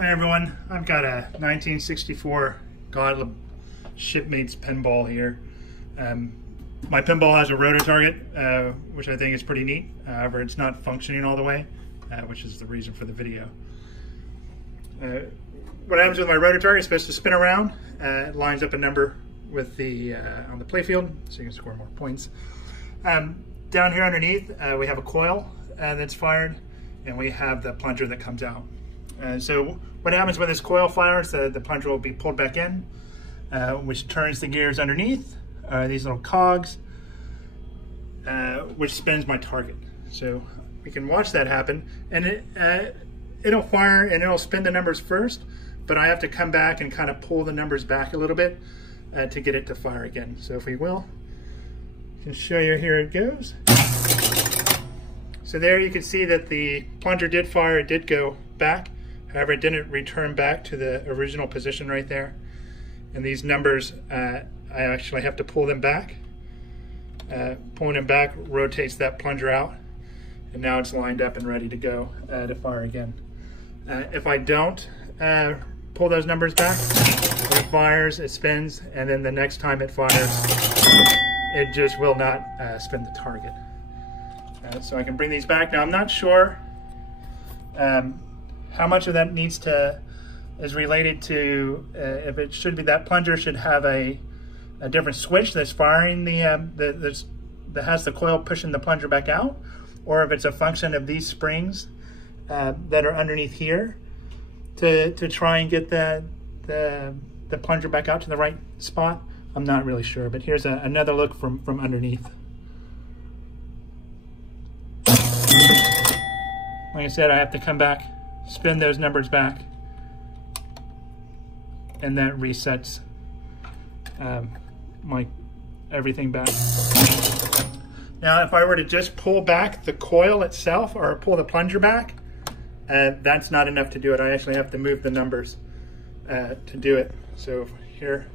Hi everyone, I've got a 1964 Gottlieb Shipmates pinball here. My pinball has a Roto-target, which I think is pretty neat. However, it's not functioning all the way, which is the reason for the video. What happens with my Roto-target is supposed to spin around. It lines up a number with the on the playfield, so you can score more points. Down here underneath, we have a coil that's fired, and we have the plunger that comes out. So what happens when this coil fires, the plunger will be pulled back in, which turns the gears underneath, these little cogs, which spins my target. So we can watch that happen, and it'll fire and it'll spin the numbers first, but I have to come back and kind of pull the numbers back a little bit to get it to fire again. So if we will, I can show you, here it goes. So there you can see that the plunger did fire, it did go back. However, it didn't return back to the original position right there. And these numbers, I actually have to pull them back. Pulling them back rotates that plunger out. And now it's lined up and ready to go to fire again. If I don't pull those numbers back, it fires, it spins, and then the next time it fires, it just will not spin the target. So I can bring these back. Now I'm not sure how much of that is related to if it should be, that plunger should have a different switch that's firing that has the coil pushing the plunger back out, or if it's a function of these springs that are underneath here to try and get the plunger back out to the right spot. I'm not really sure, but here's another look from underneath. Like I said, I have to come back, spin those numbers back, and that resets my everything back. Now, if I were to just pull back the coil itself or pull the plunger back, that's not enough to do it. I actually have to move the numbers to do it. So here,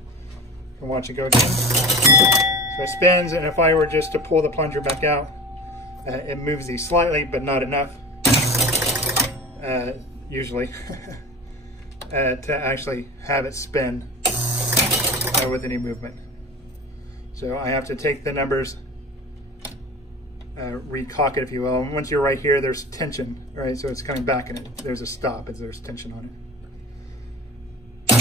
you can watch it go again. So it spins, and if I were just to pull the plunger back out, it moves these slightly, but not enough. Usually to actually have it spin with any movement. So I have to take the numbers, recock it, if you will, and once you're right here, there's tension, right? So it's coming back and there's a stop as there's tension on it.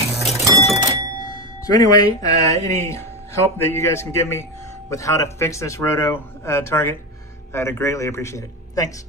So anyway, any help that you guys can give me with how to fix this Roto target, I'd greatly appreciate it. Thanks.